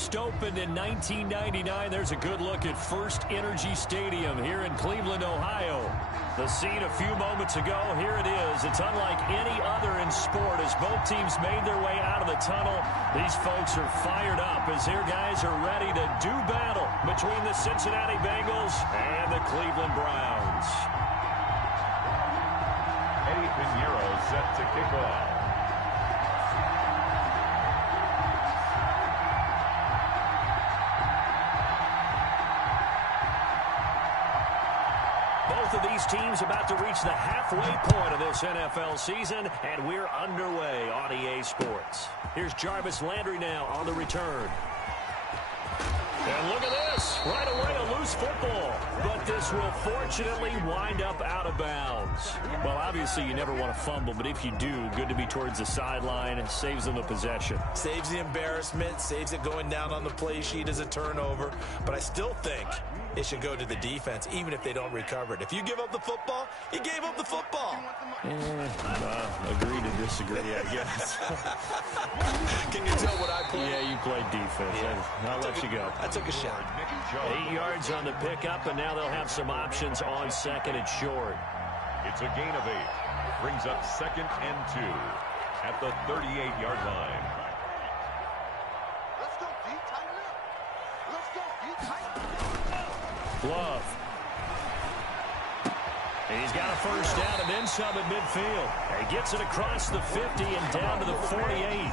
first opened in 1999. There's a good look at First Energy Stadium here in Cleveland, Ohio. The scene a few moments ago, here it is. It's unlike any other in sport as both teams made their way out of the tunnel. These folks are fired up as their guys are ready to do battle between the Cincinnati Bengals and the Cleveland Browns. Eddie Pinheiro set to kick off. Both of these teams about to reach the halfway point of this NFL season, and we're underway on EA Sports. Here's Jarvis Landry now on the return. And look at this. Right away, a loose football. But this will fortunately wind up out of bounds. Well, obviously, you never want to fumble, but if you do, good to be towards the sideline. It saves them the possession. Saves the embarrassment, saves it going down on the play sheet as a turnover. But I still think it should go to the defense, even if they don't recover it. If you give up the football, you gave up the football. Agree to disagree, I guess. Can you tell what I played? Yeah, you played defense. Yeah. I'll let you go. I took a shot. 8 yards on the pickup, and now they'll have some options on second and short. It's a gain of 8. Brings up 2nd and 2 at the 38-yard line. Let's go, D. Tighten up. Let's go, D. Tighten up. Love. He's got a first down and then some at midfield. He gets it across the 50 and down to the 48.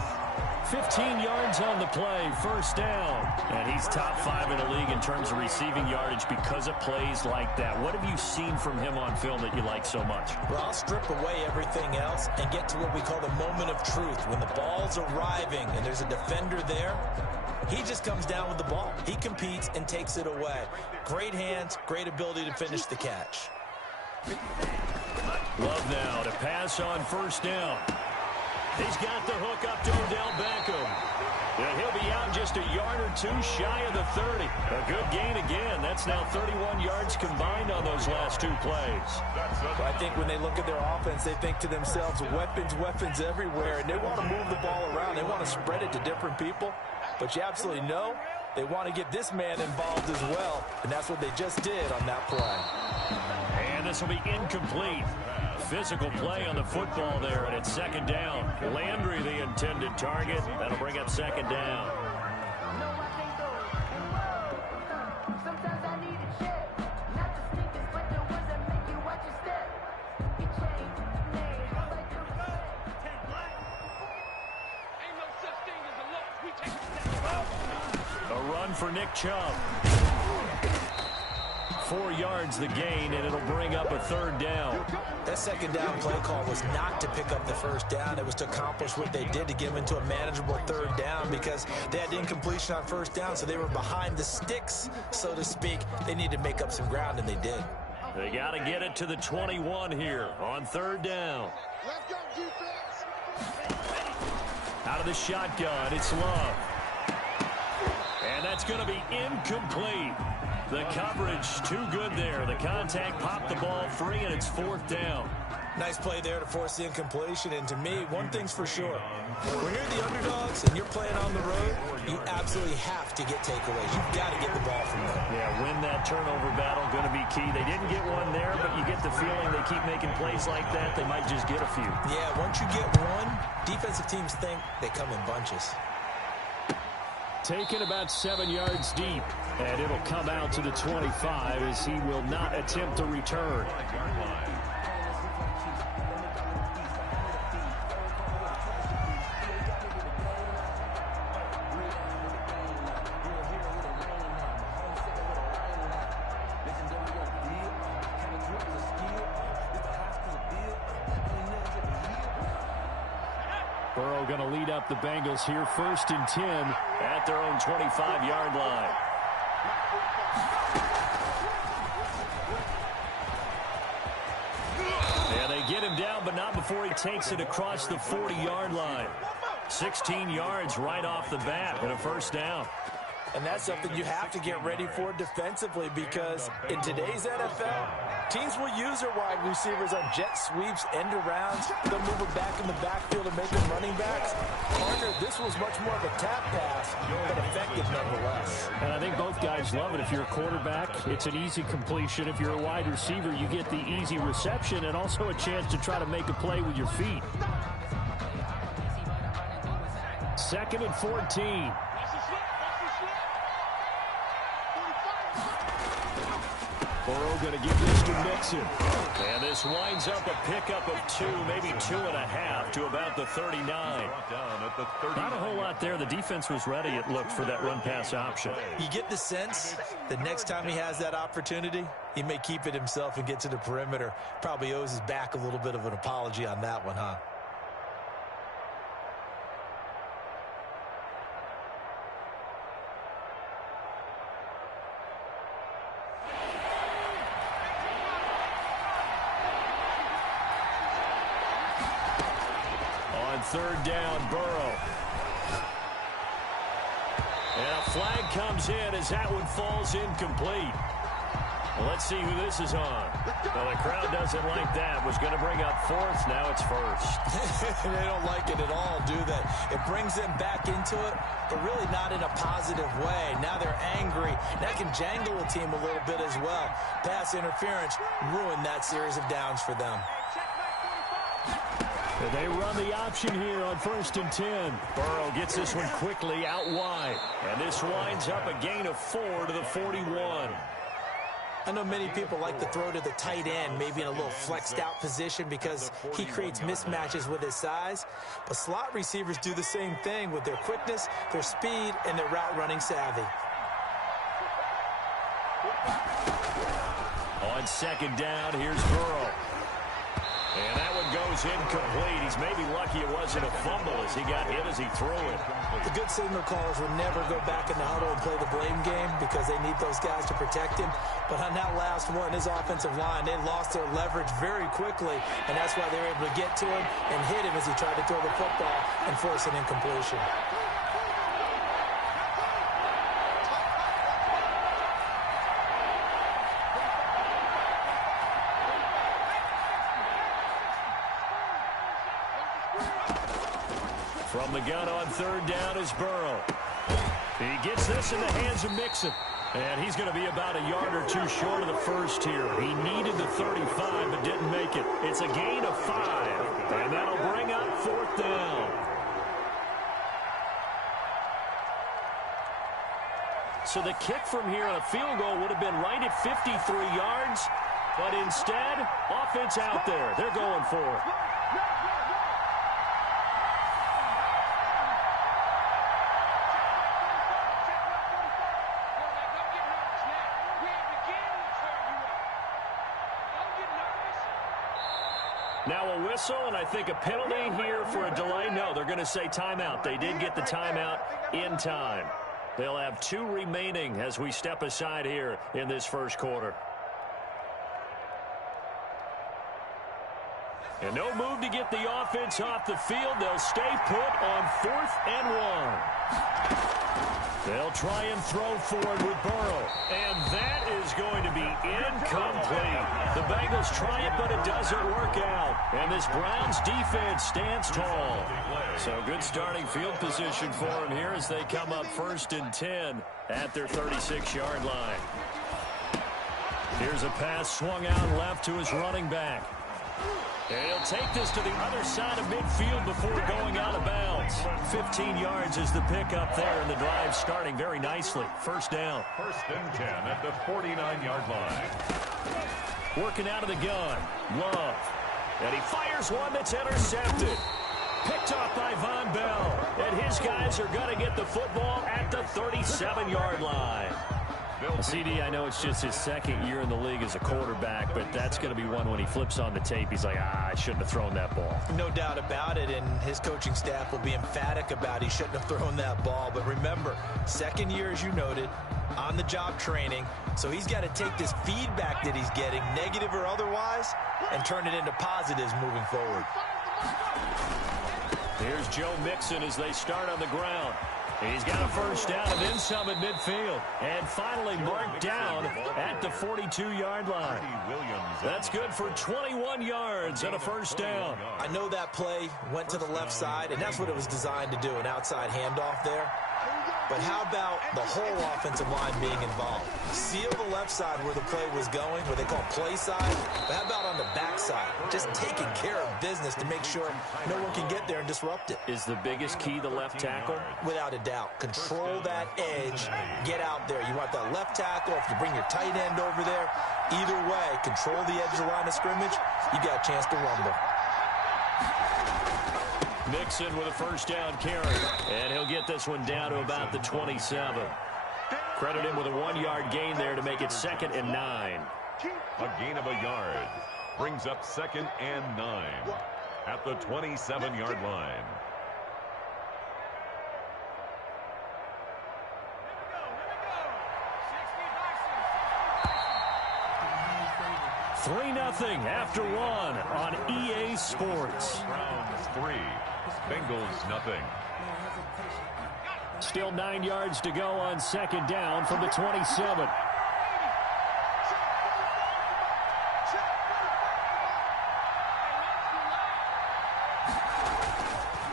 15 yards on the play, first down. And he's top 5 in the league in terms of receiving yardage because of plays like that. What have you seen from him on film that you like so much? Well, I'll strip away everything else and get to what we call the moment of truth. When the ball's arriving and there's a defender there, he just comes down with the ball. He competes and takes it away. Great hands, great ability to finish the catch. Love now to pass on first down. He's got the hook up to Odell Beckham. And he'll be out just a yard or two shy of the 30. A good gain again. That's now 31 yards combined on those last 2 plays. I think when they look at their offense, they think to themselves, weapons everywhere, and they want to move the ball around. They want to spread it to different people. But you absolutely know they want to get this man involved as well, and that's what they just did on that play. And this will be incomplete. Physical play on the football there, and it's second down. Landry, the intended target. That'll bring up second down. A run for Nick Chubb. 4 yards the gain, and it'll bring up a third down. That second down play call was not to pick up the first down. It was to accomplish what they did, to get them into a manageable third down, because they had incompletion on first down, so they were behind the sticks, so to speak. They needed to make up some ground, and they did. They got to get it to the 21 here on third down. Let's go, defense. Out of the shotgun, it's Love. And that's going to be incomplete. The coverage too good there. The contact popped the ball free, and it's fourth down. Nice play there to force the incompletion. And to me, one thing's for sure. When you're the underdogs and you're playing on the road, you absolutely have to get takeaways. You've got to get the ball from them. Yeah, win that turnover battle, going to be key. They didn't get one there, but you get the feeling they keep making plays like that, they might just get a few. Yeah, once you get one, defensive teams think they come in bunches. Taken about 7 yards deep, and it'll come out to the 25 as he will not attempt to return. Burrow going to lead up the Bengals here, 1st and 10 at their own 25-yard line. And they get him down, but not before he takes it across the 40-yard line. 16 yards right off the bat and a first down. And that's something you have to get ready for defensively, because in today's NFL, teams will use their wide receivers on jet sweeps, end arounds. They'll move them back in the backfield and make them running backs. Partner, this was much more of a tap pass, but effective nonetheless. And I think both guys love it. If you're a quarterback, it's an easy completion. If you're a wide receiver, you get the easy reception and also a chance to try to make a play with your feet. 2nd and 14. Burrow going to give this to Mixon. And this winds up a pickup of 2, maybe 2.5 to about the 39. Not a whole lot there. The defense was ready, it looked, for that run-pass option. You get the sense that next time he has that opportunity, he may keep it himself and get to the perimeter. Probably owes his back a little bit of an apology on that one, huh? Third down, Burrow. And a flag comes in as that one falls incomplete. Well, let's see who this is on. Well, the crowd doesn't like that. Was going to bring up 4th. Now it's 1st. They don't like it at all, do they? It brings them back into it, but really not in a positive way. Now they're angry. That can jangle a team a little bit as well. Pass interference ruined that series of downs for them. They run the option here on 1st and 10. Burrow gets this one quickly out wide. And this winds up a gain of 4 to the 41. I know many people like to throw to the tight end, maybe in a little flexed out position because he creates mismatches with his size. But slot receivers do the same thing with their quickness, their speed, and their route running savvy. On 2nd down, here's Burrow. And that one goes incomplete. He's maybe lucky it wasn't a fumble as he got hit as he threw it. The good signal callers would never go back in the huddle and play the blame game because they need those guys to protect him. But on that last one, his offensive line, they lost their leverage very quickly, and that's why they were able to get to him and hit him as he tried to throw the football and force an incompletion. From the gun on 3rd down is Burrow. He gets this in the hands of Mixon. And he's going to be about a yard or 2 short of the 1st here. He needed the 35 but didn't make it. It's a gain of 5. And that'll bring up 4th down. So the kick from here on a field goal would have been right at 53 yards. But instead, offense out there. They're going for it. Now a whistle, and I think a penalty here for a delay. No, they're going to say timeout. They did get the timeout in time. They'll have 2 remaining as we step aside here in this 1st quarter. And no move to get the offense off the field. They'll stay put on 4th and 1. They'll try and throw forward with Burrow. And that is going to be incomplete. The Bengals try it, but it doesn't work out. And this Browns defense stands tall. So good starting field position for them here as they come up 1st and 10 at their 36-yard line. Here's a pass swung out left to his running back. And he'll take this to the other side of midfield before going out of bounds. 15 yards is the pickup there, and the drive starting very nicely. 1st down. 1st and 10 at the 49-yard line. Working out of the gun. Love. And he fires one that's intercepted. Picked off by Von Bell. And his guys are going to get the football at the 37-yard line. CD, I know it's just his 2nd year in the league as a quarterback, but that's going to be one when he flips on the tape. He's like, I shouldn't have thrown that ball. No doubt about it, and his coaching staff will be emphatic about he shouldn't have thrown that ball. But remember, 2nd year, as you noted, on-the-job training, so he's got to take this feedback that he's getting, negative or otherwise, and turn it into positives moving forward. Here's Joe Mixon as they start on the ground. He's got a first down and then some at midfield. And finally marked down at the 42-yard line. That's good for 21 yards and a first down. I know that play went to the left side, and that's what it was designed to do, an outside handoff there. But how about the whole offensive line being involved? Seal the left side where the play was going, what they call play side. But how about on the back side? Just taking care of business to make sure no one can get there and disrupt it. Is the biggest key the left tackle? Without a doubt. Control that edge. Get out there. You want that left tackle. If you bring your tight end over there, either way, control the edge of the line of scrimmage, you got a chance to rumble. Mixon with a first down carry, and he'll get this one down to about the 27. Credit him with a 1-yard gain there to make it 2nd and 9. A gain of a yard brings up 2nd and 9 at the 27-yard line. Three 3-0 after one on EA Sports. Browns 3, Bengals nothing. Still 9 yards to go on 2nd down from the 27.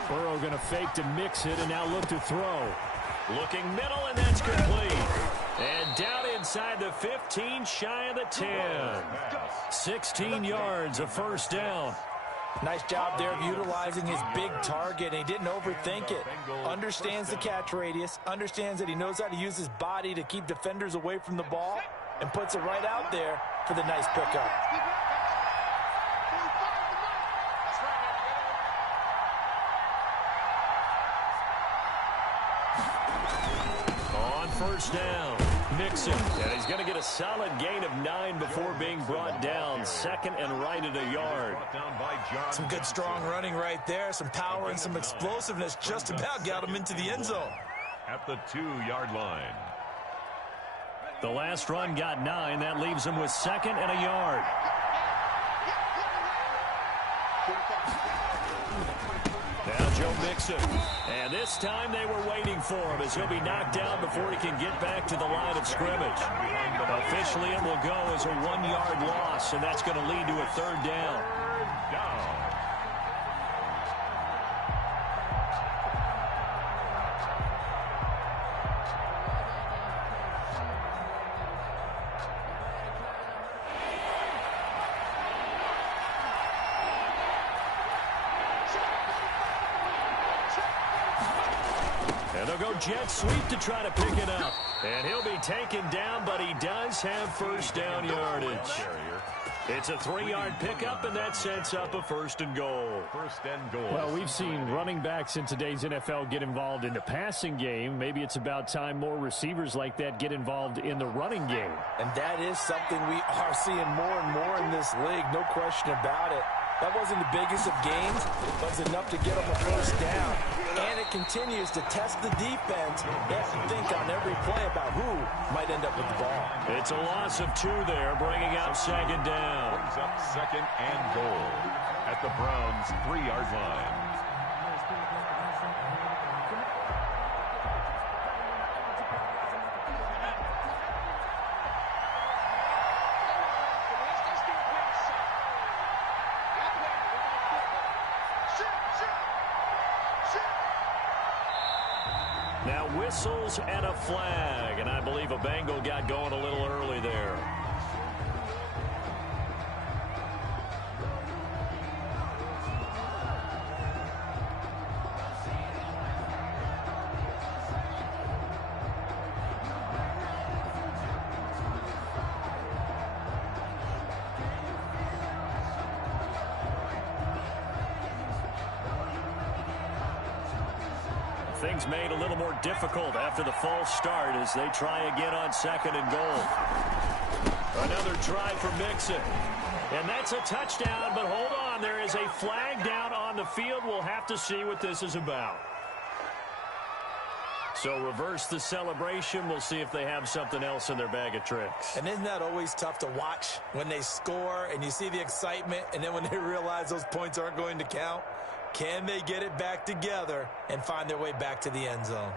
Burrow going to fake to mix it and now look to throw. Looking middle, and that's complete. And down inside the 15, shy of the 10. 16 yards, a first down. Nice job there of utilizing his big target. And he didn't overthink it. Understands the catch radius. Understands that he knows how to use his body to keep defenders away from the ball. And puts it right out there for the nice pickup. On first down, Mixon. And he's going to get a solid gain of 9 before being brought down. Second and right at a yard. Some good strong running right there. Some power and some explosiveness just about got him into the end zone. At the 2-yard line. The last run got 9. That leaves him with 2nd and a yard. Now Joe Mixon. And this time they were waiting for him as he'll be knocked down before he can get back to the line of scrimmage. Officially it will go as a 1-yard loss, and that's going to lead to a 3rd down. And they'll go jet sweep to try to pick it up. And he'll be taken down, but he does have first down yardage. It's a 3-yard pickup, and that sets up a 1st and goal. 1st and goal. Well, we've seen running backs in today's NFL get involved in the passing game. Maybe it's about time more receivers like that get involved in the running game. And that is something we are seeing more and more in this league, no question about it. That wasn't the biggest of gains, but it's enough to get them a first down. And it continues to test the defense. They have to think on every play about who might end up with the ball. It's a loss of 2 there, bringing up 2nd down. Brings up 2nd and goal at the Browns' 3-yard line. Now whistles and a flag, and I believe a Bengal got going a little early there. Things made a little more difficult after the false start as they try again on 2nd and goal. Another try for Mixon. And that's a touchdown, but hold on. There is a flag down on the field. We'll have to see what this is about. So reverse the celebration. We'll see if they have something else in their bag of tricks. And isn't that always tough to watch when they score and you see the excitement, and then when they realize those points aren't going to count? Can they get it back together and find their way back to the end zone?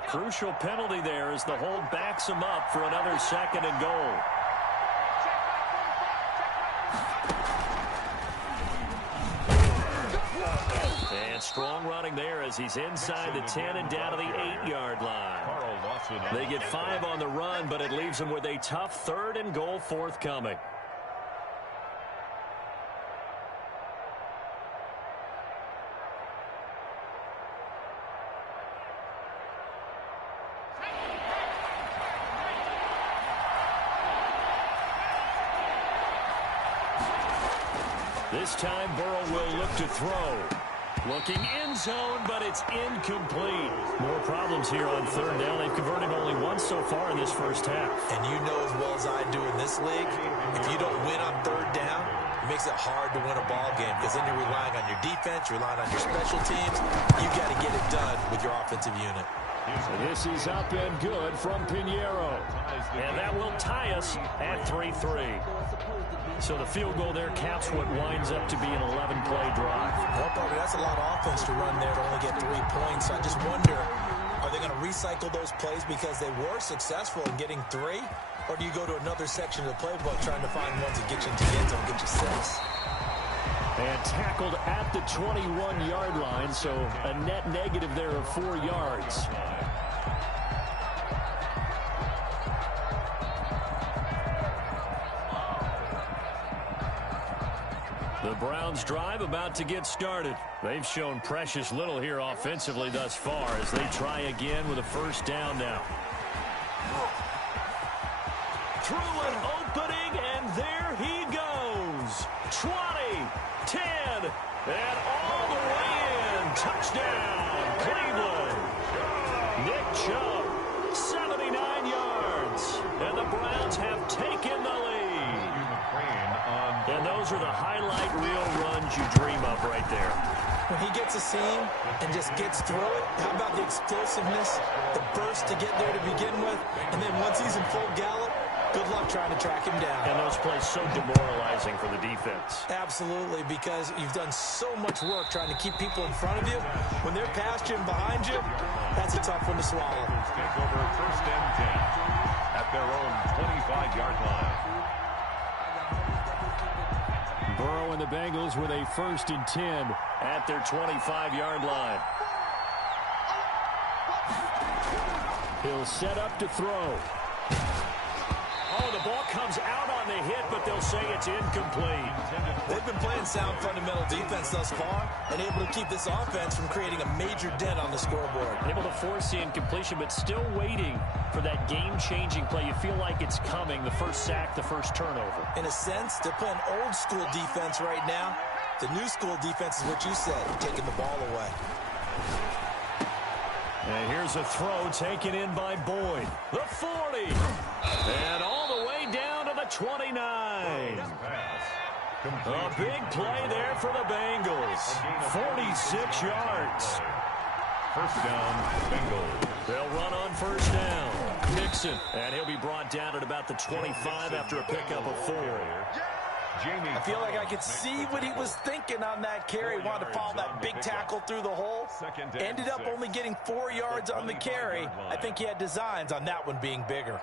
A crucial penalty there as the hold backs him up for another 2nd and goal. And strong running there as he's inside the 10 and down to the 8-yard line. They get 5 on the run, but it leaves them with a tough 3rd and goal forthcoming. This time Burrow will look to throw. Looking end zone, but it's incomplete. More problems here on 3rd down. They've converted only once so far in this first half. And you know as well as I do in this league, if you don't win on 3rd down, it makes it hard to win a ball game because then you're relying on your defense, you're relying on your special teams. You got to get it done with your offensive unit. This is up and good from Pinheiro. And that will tie us at 3-3. So the field goal there caps what winds up to be an 11-play drive. Well, Bobby, that's a lot of offense to run there to only get 3 points. So I just wonder, are they going to recycle those plays because they were successful in getting 3? Or do you go to another section of the playbook trying to find ones that get you into the end zone, get you 6? And tackled at the 21-yard line, so a net negative there of 4 yards. The Browns drive about to get started. They've shown precious little here offensively thus far as they try again with a 1st down now. Through an opening, and there he goes. 20, 10, and all the way in. Touchdown, Cleveland. Nick Chubb, 79 yards. And the Browns have taken the lead. And those are the highlight reel runs you dream of right there. When he gets a seam and just gets through it, how about the explosiveness, the burst to get there to begin with, and then once he's in full gallop, good luck trying to track him down. And those plays so demoralizing for the defense. Absolutely, because you've done so much work trying to keep people in front of you. When they're past you and behind you, that's a tough one to swallow. Take over 1st and 10 at their own 25-yard line. Burrow and the Bengals with a 1st and 10 at their 25-yard line. He'll set up to throw. Oh, the ball comes out on the hit, but they'll say it's incomplete. They've been playing sound fundamental defense thus far and able to keep this offense from creating a major dent on the scoreboard. Able to force the incompletion, but still waiting for that game-changing play. You feel like it's coming, the first sack, the first turnover. In a sense, they're playing old-school defense right now. The new-school defense is what you said, taking the ball away. And here's a throw taken in by Boyd. The 40. And all the way down to the 29. A big play there for the Bengals. 46 yards. 1st down, Bengals. They'll run on 1st down. Mixon. And he'll be brought down at about the 25 after a pickup of 4. I feel like I could see what he was thinking on that carry. Wanted to follow that big tackle through the hole. Ended up only getting 4 yards on the carry. I think he had designs on that one being bigger.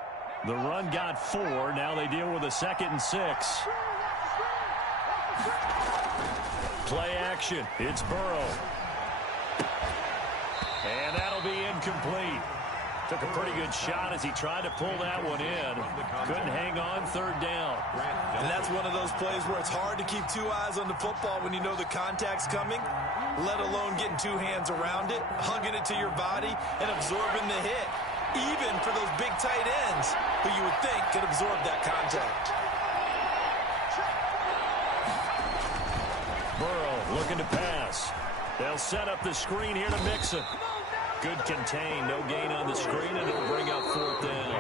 The run got 4. Now they deal with a 2nd and 6. Play action. It's Burrow. And that'll be incomplete. Took a pretty good shot as he tried to pull that one in. Couldn't hang on 3rd down. And that's one of those plays where it's hard to keep 2 eyes on the football when you know the contact's coming, let alone getting 2 hands around it, hugging it to your body, and absorbing the hit. Even for those big tight ends who you would think could absorb that contact. Burrow looking to pass. They'll set up the screen here to Mixon. Good contain, no gain on the screen, and it'll bring up 4th down.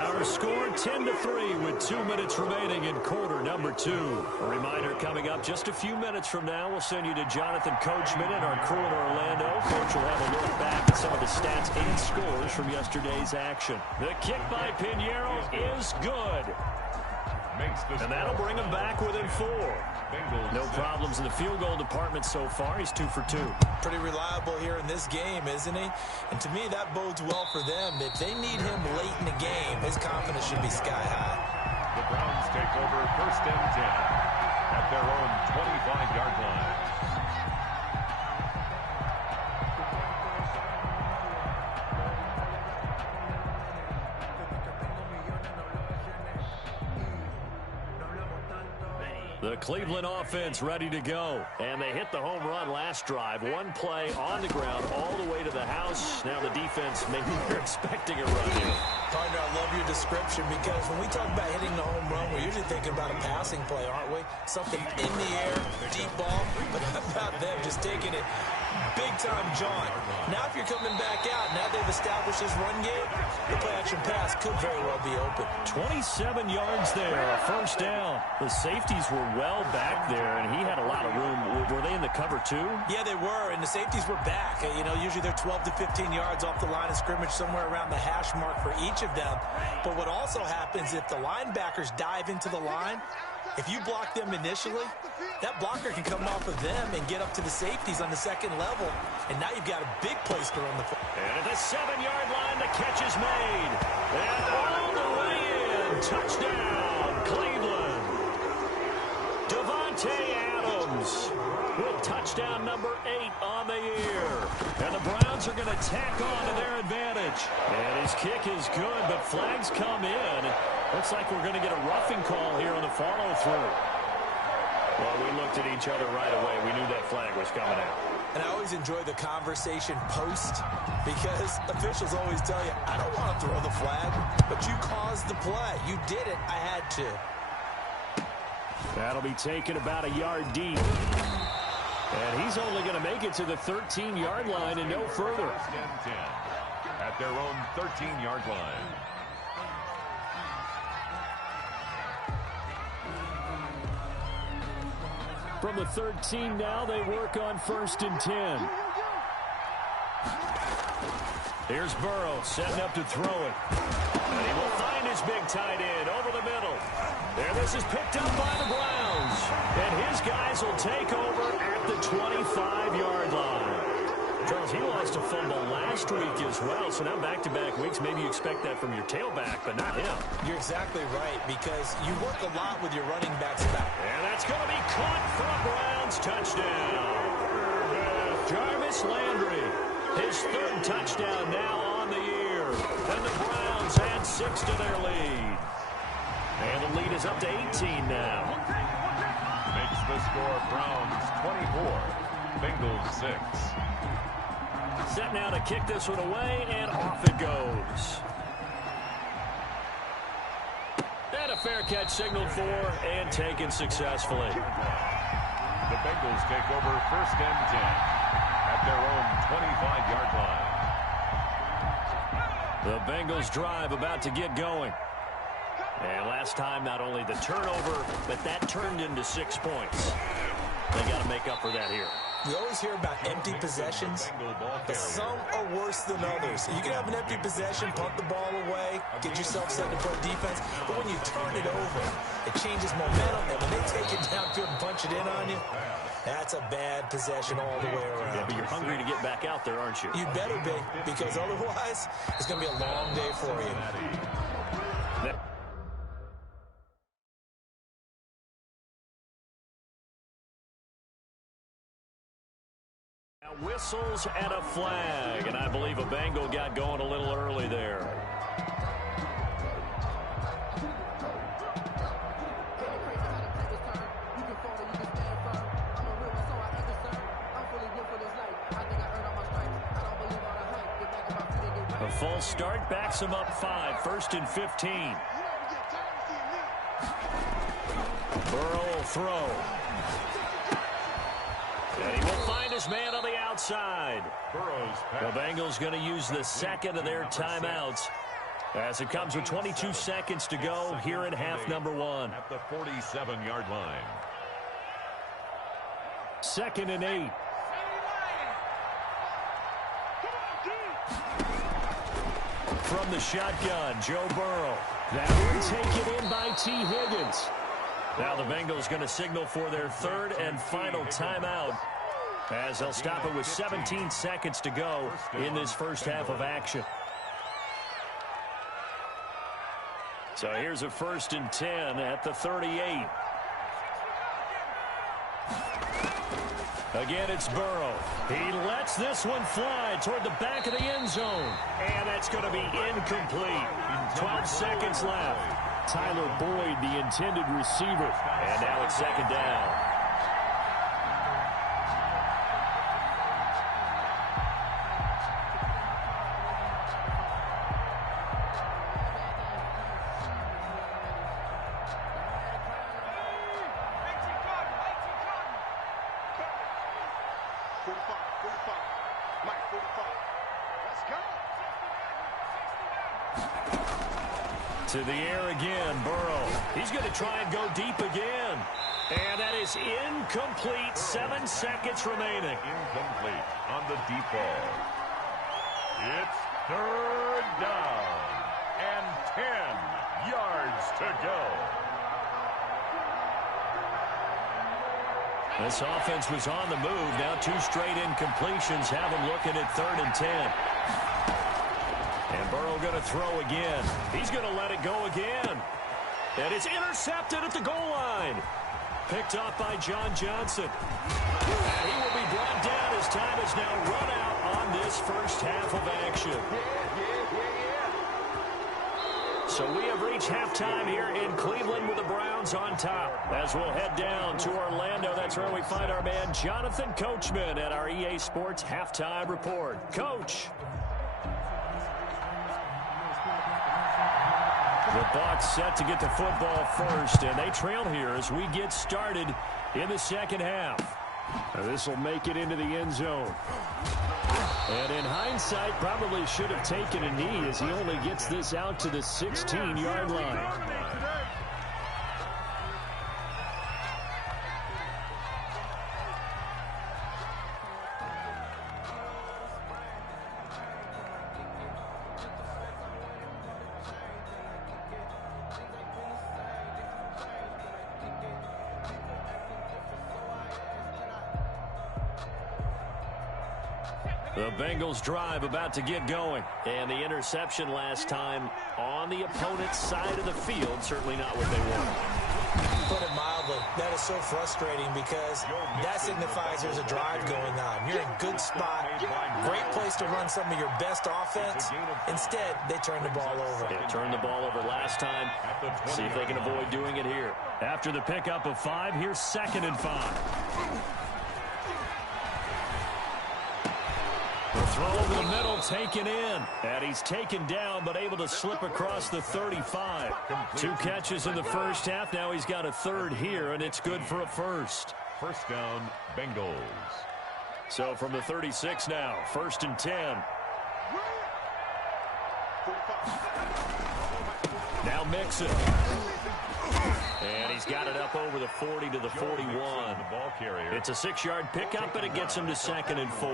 Our score 10-3 with 2 minutes remaining in quarter number 2. A reminder coming up just a few minutes from now, we'll send you to Jonathan Coachman and our crew in Orlando. Coach will have a look back at some of the stats and scores from yesterday's action. The kick by Pinheiro is good. And that'll bring him back within 4. No problems in the field goal department so far. He's 2 for 2. Pretty reliable here in this game, isn't he? And to me, that bodes well for them. If they need him late in the game, his confidence should be sky high. The Browns take over 1st and 10 at their own 25-yard line. The Cleveland offense ready to go. And they hit the home run last drive. One play on the ground all the way to the house. Now the defense, maybe they're expecting a run here. Partner, I love your description because when we talk about hitting the home run, we're usually thinking about a passing play, aren't we? Something in the air, deep ball. But how about them just taking it big-time jaunt? Now if you're coming back out, now they've established this run game, the play-action pass could very well be open. 27 yards there, a 1st down. The safeties were well back there, and he had a lot of room. Were they in the cover too? Yeah, they were, and the safeties were back. You know, usually they're 12 to 15 yards off the line of scrimmage, somewhere around the hash mark for each of them. But what also happens if the linebackers dive into the line, if you block them initially, that blocker can come off of them and get up to the safeties on the 2nd level, and now you've got a big place to run the football. And at the 7-yard line, the catch is made. And all the way in, touchdown, Cleveland. Devontae Adams with touchdown number 8 on the year. And the Browns are going to tack on to their advantage. And his kick is good, but flags come in. Looks like we're going to get a roughing call here on the follow-through. Well, we looked at each other right away. We knew that flag was coming out. And I always enjoy the conversation post because officials always tell you, I don't want to throw the flag, but you caused the play. You did it. I had to. That'll be taken about a yard deep. And he's only going to make it to the 13-yard line and no further. 1st and 10 at their own 13-yard line. From the 13 now, they work on 1st and 10. Here's Burrow setting up to throw it. And he will find his big tight end over the middle. There, this is picked up by the Browns. And his guys will take over at the 25-yard line. Charles, he lost a fumble last week as well, so now back-to-back weeks, maybe you expect that from your tailback, but not him. You're exactly right, because you work a lot with your running backs back. And that's going to be caught for a Browns touchdown. Jarvis Landry, his 3rd touchdown now on the year. And the Browns add 6 to their lead. And the lead is up to 18 now. Makes the score Browns 24, Bengals 6. Set now to kick this one away, and off it goes. And a fair catch signaled for and taken successfully. The Bengals take over 1st and 10 at their own 25-yard line. The Bengals drive about to get going. And last time, not only the turnover, but that turned into 6 points. They got to make up for that here. You always hear about empty possessions, but some are worse than others. You can have an empty possession, punt the ball away, get yourself set to play defense, but when you turn it over, it changes momentum, and when they take it downfield and punch it in on you, that's a bad possession all the way around. Yeah, but you're hungry to get back out there, aren't you? You better be, because otherwise, it's going to be a long day for you. Whistles and a flag, and I believe a Bengal got going a little early there. A full start backs him up 5, 1st and 15. Burrow will throw. And he will find his man on the outside. The Bengals going to use the 2nd of their timeouts as it comes with 22 seconds to go here in half number 1. At the 47-yard line. 2nd and 8. From the shotgun, Joe Burrow. That one taken in by T. Higgins. Now the Bengals going to signal for their third and final timeout, as they'll stop it with 17 seconds to go in this first half of action. So here's a 1st and 10 at the 38. Again, it's Burrow. He lets this one fly toward the back of the end zone. And that's going to be incomplete. 12 seconds left. Tyler Boyd, the intended receiver. And now it's 2nd down. To the air again, Burrow. He's going to try and go deep again. And that is incomplete. 7 seconds remaining. Incomplete on the deep ball. It's 3rd down and 10 yards to go. This offense was on the move. Now 2 straight incompletions have them looking at 3rd and 10. And Burrow going to throw again. He's going to let it go again. And it's intercepted at the goal line. Picked off by John Johnson. And he will be brought down as time is now run out on this first half of action. So we have reached halftime here in Cleveland with the Browns on top. As we'll head down to Orlando, that's where we find our man Jonathan Coachman at our EA Sports Halftime Report. Coach. The Bucs set to get the football first, and they trail here as we get started in the second half. This will make it into the end zone. And in hindsight, probably should have taken a knee as he only gets this out to the 16-yard line. The Bengals drive about to get going. And the interception last time on the opponent's side of the field, certainly not what they want. Put it mildly, that is so frustrating because that signifies there's a drive going on. You're in a good spot, great place to run some of your best offense. Instead, they turn the ball over. They turned the ball over last time. See if they can avoid doing it here. After the pickup of 5, here's 2nd and 5. The throw over the middle taken in. And he's taken down but able to slip across the 35. 2 catches in the first half. Now he's got a 3rd here, and it's good for a 1st. 1st down, Bengals. So from the 36 now, 1st and 10. Now Mixon. And he's got it up over the 40 to the 41. It's a 6-yard pickup, and it gets him to 2nd and 4.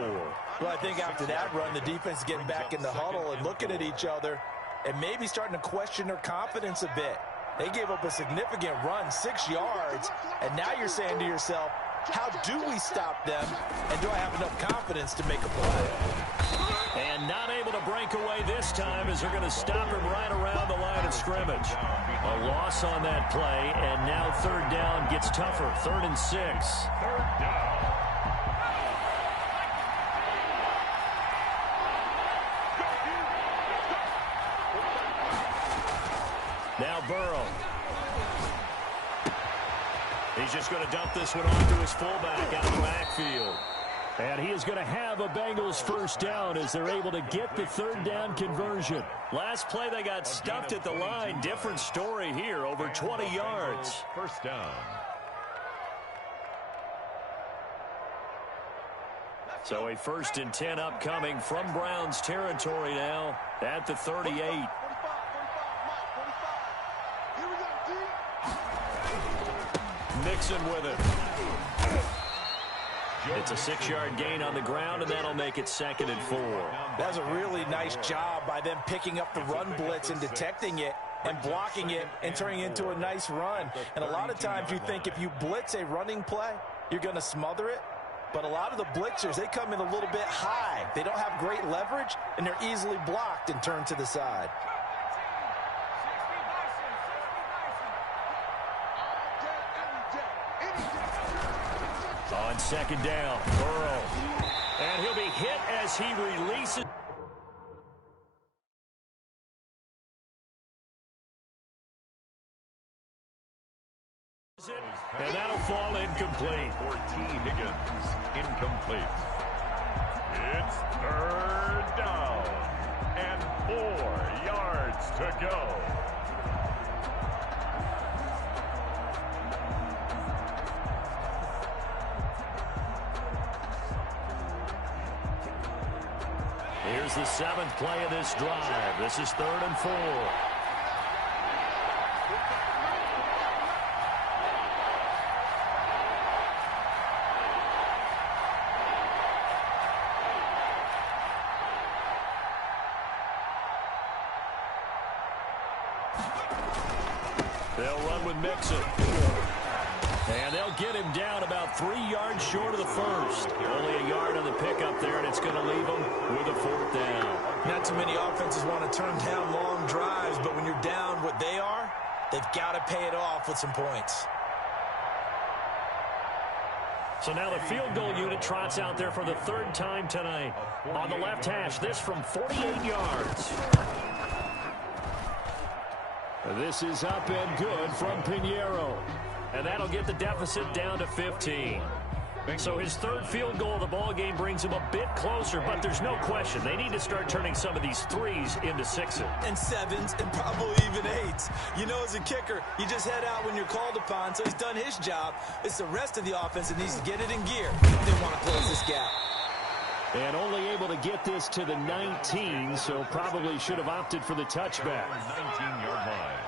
Well, I think after that run, the defense is getting back in the huddle and looking at each other and maybe starting to question their confidence a bit. They gave up a significant run, 6 yards, and now you're saying to yourself, how do we stop them, and do I have enough confidence to make a play? And not able to break away this time as they're going to stop him right around the line of scrimmage. A loss on that play, and now 3rd down gets tougher. 3rd and 6. 3rd down. Now Burrow. He's just going to dump this one off to his fullback out of the backfield. And he is going to have a Bengals 1st down as they're able to get the 3rd down conversion. Last play they got stuffed at the line. Different story here, over 20 yards. 1st down. So a 1st and 10 upcoming from Browns territory now at the 38. Mixon with it. It's a 6-yard gain on the ground, and that'll make it 2nd and 4. That was a really nice job by them picking up the run blitz and detecting it and blocking it and turning it into a nice run. And a lot of times you think if you blitz a running play, you're going to smother it. But a lot of the blitzers, they come in a little bit high. They don't have great leverage, and they're easily blocked and turned to the side. On second down, Burrow. And he'll be hit as he releases. And that'll fall incomplete. 14 Higgins, incomplete. It's third down and 4 yards to go. Here's the 7th play of this drive. This is 3rd and 4. They'll run with Mixon. And they'll get him down about 3 yards short of the first. Only a yard on the pickup there, and it's going to leave him with a 4th down. Not too many offenses want to turn down long drives, but when you're down what they are, they've got to pay it off with some points. So now the field goal unit trots out there for the 3rd time tonight. On the left hash, this from 48 yards. This is up and good from Pinheiro. And that'll get the deficit down to 15. So his 3rd field goal of the ball game brings him a bit closer, but there's no question they need to start turning some of these 3s into 6s. And 7s and probably even 8s. You know, as a kicker, you just head out when you're called upon, so he's done his job. It's the rest of the offense that needs to get it in gear if they want to close this gap. And only able to get this to the 19, so probably should have opted for the touchback. 19-yard line.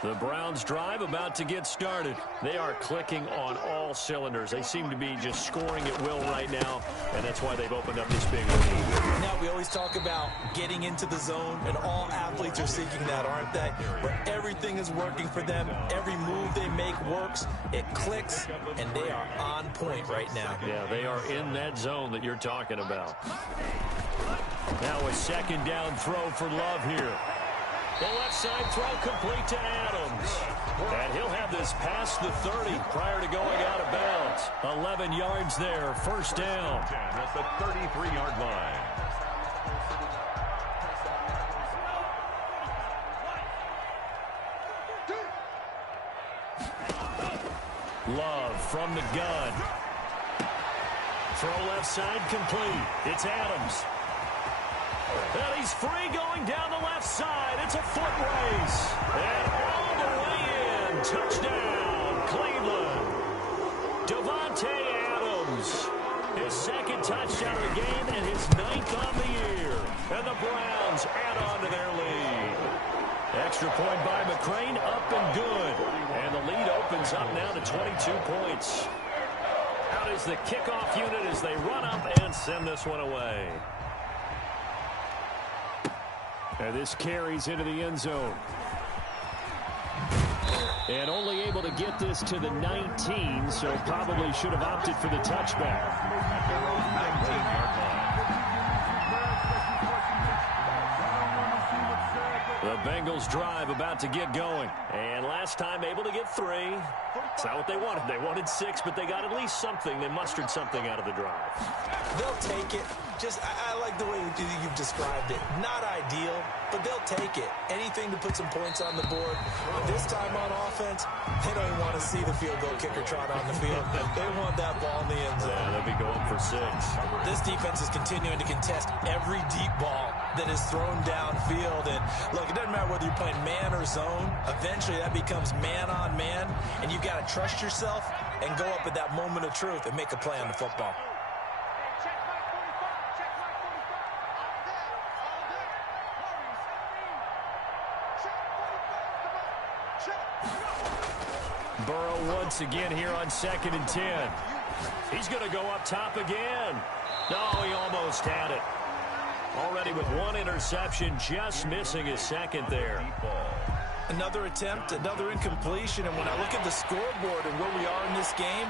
The Browns drive about to get started. They are clicking on all cylinders. They seem to be just scoring at will right now, and that's why they've opened up this big lead. Now, we always talk about getting into the zone, and all athletes are seeking that, aren't they? Where everything is working for them. Every move they make works. It clicks, and they are on point right now. Yeah, they are in that zone that you're talking about. Now a 2nd down throw for Love here. The left side throw complete to Adams. And he'll have this past the 30 prior to going out of bounds. 11 yards there, 1st down. At the 33-yard line. Love from the gun. Throw left side complete. It's Adams. And he's free going down the left side. It's a foot race. And all the way in. Touchdown, Cleveland. Davante Adams. His 2nd touchdown of the game and his 9th on the year. And the Browns add on to their lead. Extra point by McCrane, up and good. And the lead opens up now to 22 points. Out is the kickoff unit as they run up and send this one away. And this carries into the end zone. And only able to get this to the 19, so probably should have opted for the touchback. 19-yard line. The Bengals drive about to get going. And last time able to get 3. It's not what they wanted. They wanted 6, but they got at least something. They mustered something out of the drive. They'll take it. I like the way you've described it. Not ideal, but they'll take it. Anything to put some points on the board. But this time on offense, they don't even want to see the field goal kicker trot on the field. They want that ball in the end zone. Yeah, they'll be going for 6. This defense is continuing to contest every deep ball that is thrown downfield. And look, it doesn't matter whether you're playing man or zone. Eventually that becomes man on man, and you've got to trust yourself and go up at that moment of truth and make a play on the football. Burrow once again here on 2nd and 10. He's going to go up top again. No, he almost had it. Already with one interception, just missing his second there. Another attempt, another incompletion, and when I look at the scoreboard and where we are in this game,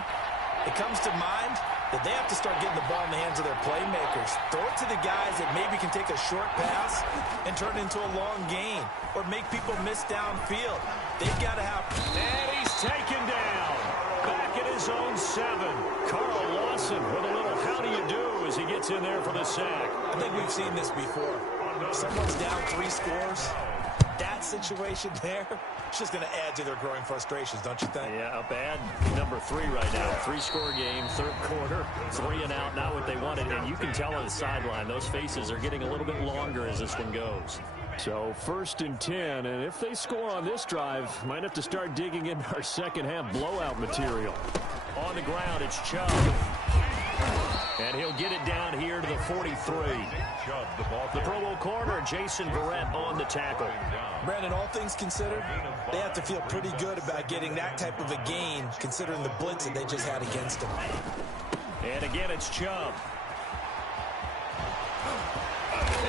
it comes to mind that they have to start getting the ball in the hands of their playmakers. Throw it to the guys that maybe can take a short pass and turn it into a long gain or make people miss downfield. They've got to have... And he's taken down. Back at his own 7. Carl Lawson with a little how do you do as he gets in there for the sack. I think we've seen this before. Someone's down 3 scores. That situation there, it's just going to add to their growing frustrations, don't you think? Yeah, a bad number 3 right now. 3-score game, third quarter, 3 and out, not what they wanted. And you can tell on the sideline, those faces are getting a little bit longer as this one goes. So 1st and 10, and if they score on this drive, might have to start digging in our second half blowout material. On the ground, it's Chubb. And he'll get it down here to the 43. The Pro Bowl corner, Jason Verrett, on the tackle. Brandon, all things considered, they have to feel pretty good about getting that type of a gain, considering the blitz that they just had against them. And again, it's Chubb.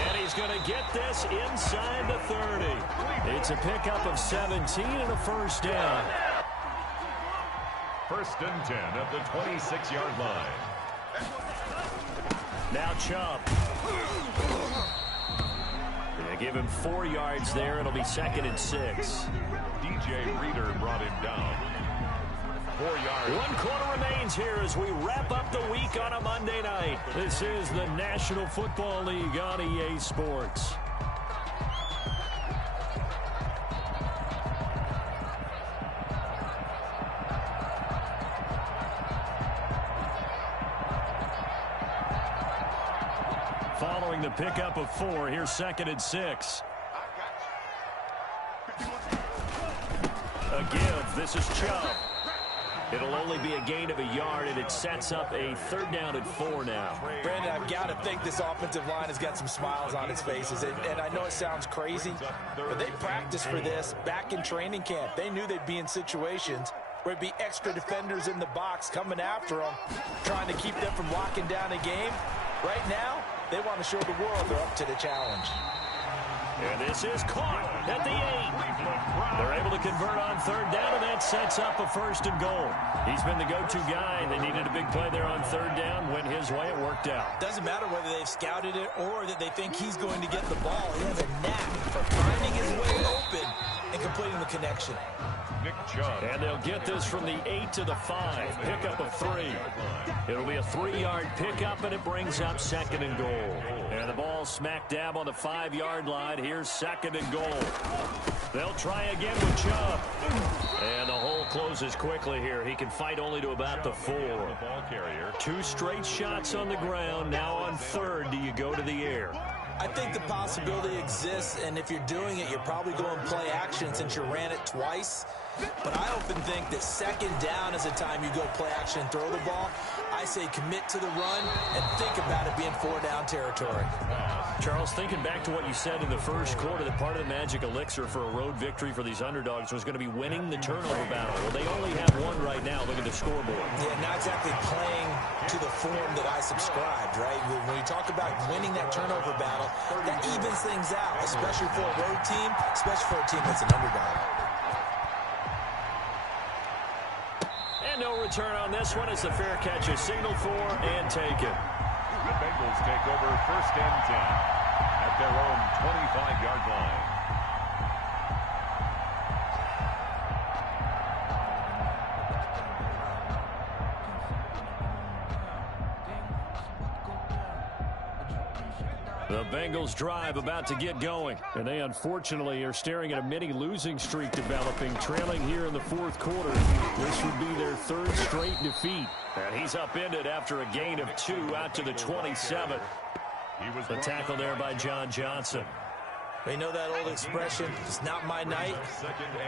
And he's going to get this inside the 30. It's a pickup of 17 and a first down. 1st and 10 at the 26-yard line. Now Chubb. They give him 4 yards there. It'll be 2nd and 6. DJ Reader brought him down. 4 yards. 1 quarter remains here as we wrap up the week on a Monday night. This is the National Football League on EA Sports. Following the pickup of 4, here's 2nd and 6. A give. This is Chubb. It'll only be a gain of a yard, and it sets up a 3rd down and 4 now. Brandon, I've got to think this offensive line has got some smiles on its faces. And I know it sounds crazy, but they practiced for this back in training camp. They knew they'd be in situations where it'd be extra defenders in the box coming after them, trying to keep them from locking down a game. Right now, they want to show the world they're up to the challenge. And this is caught at the 8. They're able to convert on 3rd down, and that sets up a 1st and goal. He's been the go-to guy. They needed a big play there on 3rd down. Went his way. It worked out. Doesn't matter whether they've scouted it or that they think he's going to get the ball. He has a knack for finding his way open and completing the connection. Nick Chubb. And they'll get this from the 8 to the 5. Pickup of 3. It'll be a 3-yard pickup, and it brings up 2nd and goal. And the ball smack dab on the 5-yard line. Here's 2nd and goal. They'll try again with Chubb. And the hole closes quickly here. He can fight only to about the 4. 2 straight shots on the ground. Now on 3rd, do you go to the air? I think the possibility exists, and if you're doing it, you're probably going play action since you ran it twice. But I often think that 2nd down is the time you go play action and throw the ball. I say commit to the run and think about it being 4-down territory. Charles, thinking back to what you said in the 1st quarter, that part of the magic elixir for a road victory for these underdogs was going to be winning the turnover battle. Well, they only have 1 right now. Look at the scoreboard. Yeah, not exactly playing to the form that I subscribed, right? When you talk about winning that turnover battle, that evens things out, especially for a road team, especially for a team that's an underdog. And no return on this one as the fair catch is signaled for and taken. The Bengals take over 1st and 10 at their own 25-yard line. The Bengals drive about to get going, and they unfortunately are staring at a mini losing streak developing, trailing here in the 4th quarter. This would be their 3rd straight defeat. And he's upended after a gain of 2 out to the 27. The tackle there by John Johnson. We know that old expression, it's not my night.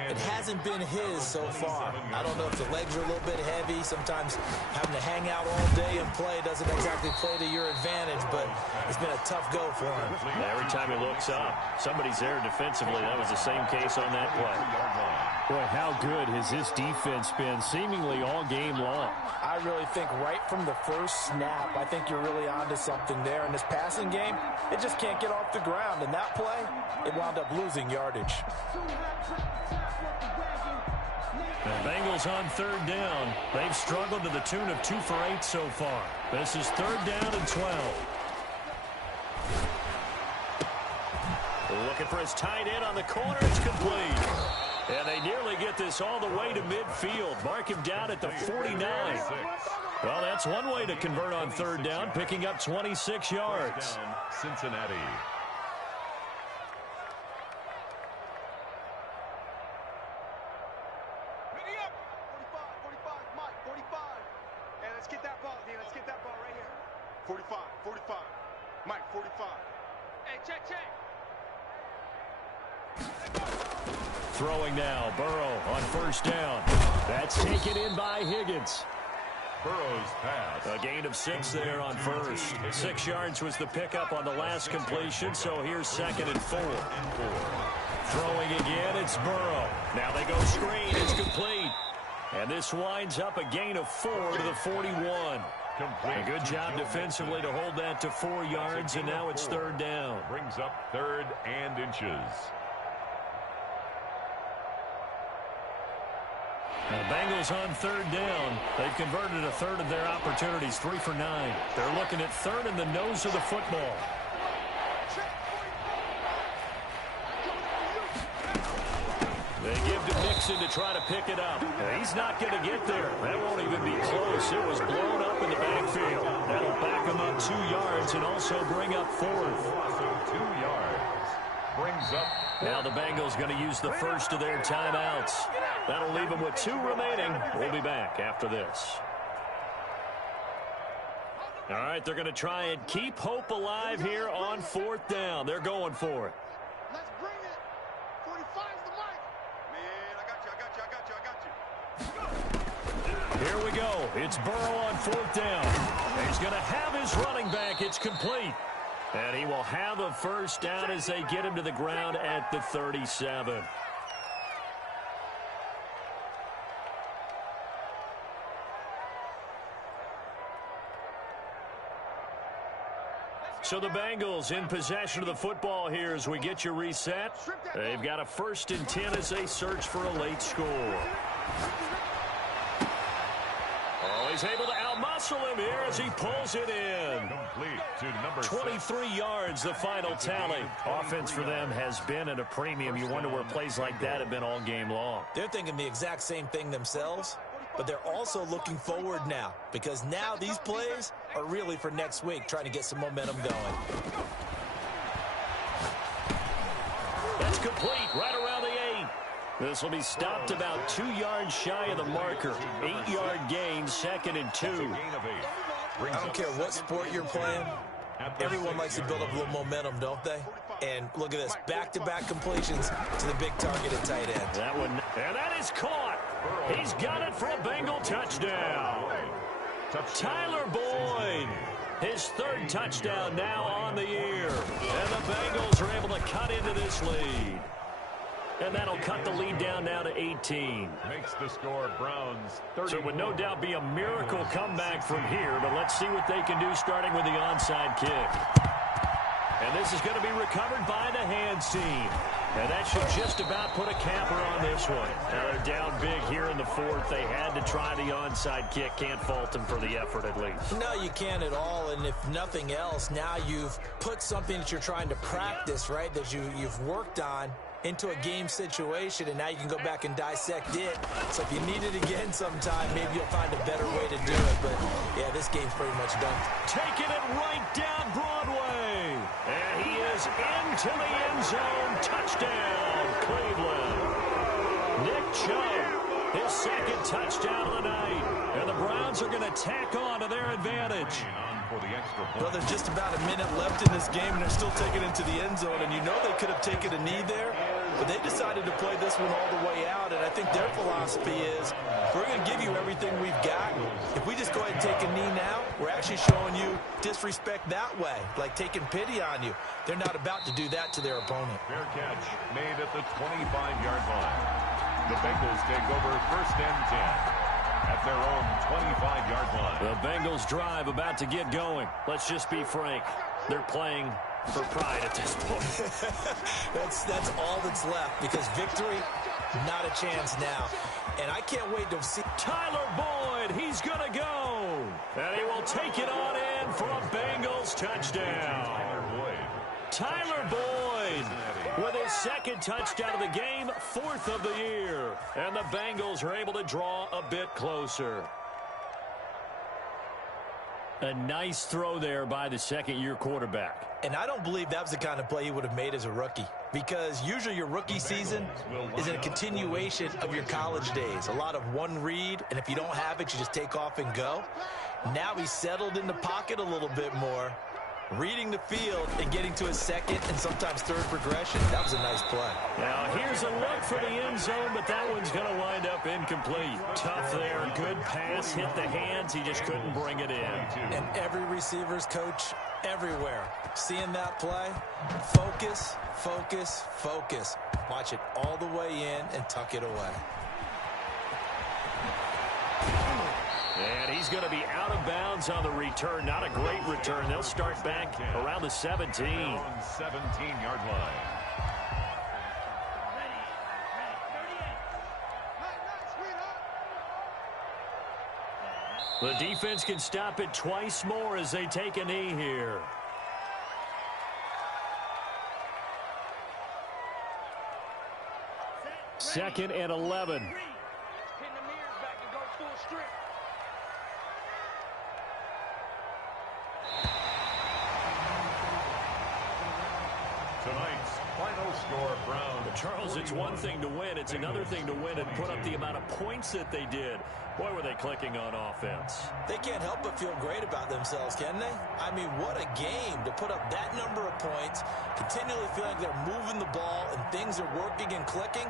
It hasn't been his so far. I don't know if the legs are a little bit heavy. Sometimes having to hang out all day and play doesn't exactly play to your advantage, but it's been a tough go for him. Every time he looks up, somebody's there defensively. That was the same case on that play. Boy, how good has this defense been seemingly all game long? I really think right from the first snap, I think you're really onto something there. In this passing game, it just can't get off the ground. And that play, it wound up losing yardage. The Bengals on third down. They've struggled to the tune of 2 for 8 so far. This is third down and 12. Looking for his tight end on the corner. It's complete. And they nearly get this all the way to midfield. Mark him down at the 49. Well, that's one way to convert on third down, picking up 26 yards. Cincinnati. Ready up. 45, Mike, 45. And let's get that ball, D. Let's get that ball right here. 45. Mike, 45. Hey, check. Throwing now, Burrow on first down. That's taken in by Higgins. Burrow's pass. A gain of 6 there on first. 6 yards was the pickup on the last completion, so here's 2nd and 4. Throwing again, it's Burrow. Now they go screen, it's complete. And this winds up a gain of 4 to the 41. A good job defensively to hold that to 4 yards, and now it's third down. Brings up 3rd and inches. The Bengals on third down. They've converted a third of their opportunities, 3 for 9. They're looking at third in the nose of the football. They give to Mixon to try to pick it up. He's not going to get there. That won't even be close. It was blown up in the backfield. That'll back him up 2 yards and also bring up 4th. So 2 yards. Brings up. Now the Bengals going to use the first of their timeouts. That'll leave them with 2 remaining. We'll be back after this. All right, they're going to try and keep hope alive here on 4th down. They're going for it. Let's bring it. 45's the mic. Man, I got you. Here we go. It's Burrow on 4th down. He's going to have his running back. It's complete. And he will have a first down as they get him to the ground at the 37. So the Bengals in possession of the football here as we get you reset. They've got a 1st and 10 as they search for a late score. Oh, he's able to outmuscle him here as he pulls it in. Complete to number 23 yards, the final tally. Offense for them has been at a premium. You wonder where plays like that have been all game long. They're thinking the exact same thing themselves, but they're also looking forward now because now these plays are really for next week, trying to get some momentum going. That's complete right around the 8. This will be stopped about 2 yards shy of the marker. 8-yard gain, 2nd and 2. I don't care what sport you're playing. Everyone likes to build up a little momentum, don't they? And look at this, back-to-back completions to the big targeted tight end. That one, and that is caught. He's got it for a Bengal touchdown. Tyler Boyd, his 3rd touchdown now on the year. And the Bengals are able to cut into this lead. And that'll cut the lead down now to 18. Makes the score Browns 30. So it would no doubt be a miracle comeback from here, but let's see what they can do starting with the onside kick. And this is going to be recovered by the hands team. And that should just about put a capper on this one. Now they're down big here in the 4th. They had to try the onside kick. Can't fault them for the effort at least. No, you can't at all. And if nothing else, now you've put something that you're trying to practice, right, that you've worked on into a game situation, and now you can go back and dissect it. So if you need it again sometime, maybe you'll find a better way to do it. But, yeah, this game's pretty much done. Taking it right down Broadway. And he is into the end zone. Touchdown, Cleveland. Nick Chubb, his 2nd touchdown of the night. And the Browns are going to tack on to their advantage. Well, there's just about a minute left in this game, and they're still taking it to the end zone. And you know they could have taken a knee there, but they decided to play this one all the way out. And I think their philosophy is, we're going to give you everything we've got. If we just go ahead and take a knee now, we're actually showing you disrespect that way, like taking pity on you. They're not about to do that to their opponent. Fair catch made at the 25-yard line. The Bengals take over 1st and 10 at their own 25-yard line. The Bengals drive about to get going. Let's just be frank. They're playing for pride at this point. That's all that's left, because victory, not a chance now. And I can't wait to see Tyler Boyd. He's going to go. And he will take it on in for a Bengals touchdown. Tyler Boyd with his 2nd touchdown of the game, 4th of the year. And the Bengals are able to draw a bit closer. A nice throw there by the 2nd-year quarterback. And I don't believe that was the kind of play he would have made as a rookie, because usually your rookie season is a continuation of your college days. A lot of one read, and if you don't have it, you just take off and go. Now he's settled in the pocket a little bit more, reading the field and getting to his 2nd and sometimes 3rd progression. That was a nice play. Now here's a look for the end zone, but that one's going to wind up incomplete. Tough there. Good pass. Hit the hands. He just couldn't bring it in. And every receiver's coach everywhere, seeing that play, focus, focus, focus. Watch it all the way in and tuck it away. And he's going to be out of bounds on the return. Not a great return. They'll start back around the 17. 17-yard line. The defense can stop it twice more as they take a knee here. Second and 11. Tonight's final score, Browns. Charles, it's one thing to win. It's another thing to win and put up the amount of points that they did. Boy, were they clicking on offense. They can't help but feel great about themselves, can they? I mean, what a game to put up that number of points, continually feel like they're moving the ball and things are working and clicking.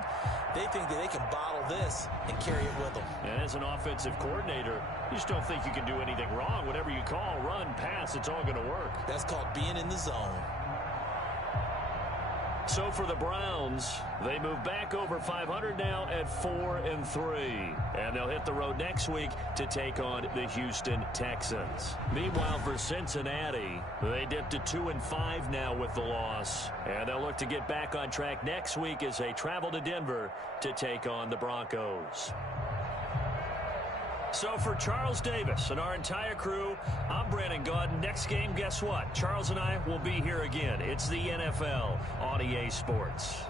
They think that they can bottle this and carry it with them. And as an offensive coordinator, you just don't think you can do anything wrong. Whatever you call, run, pass, it's all going to work. That's called being in the zone. So for the Browns, they move back over 500 now at 4-3. And they'll hit the road next week to take on the Houston Texans. Meanwhile, for Cincinnati, they dipped to 2-5 now with the loss. And they'll look to get back on track next week as they travel to Denver to take on the Broncos. So for Charles Davis and our entire crew, I'm Brandon Gaudin. Next game, guess what? Charles and I will be here again. It's the NFL on EA Sports.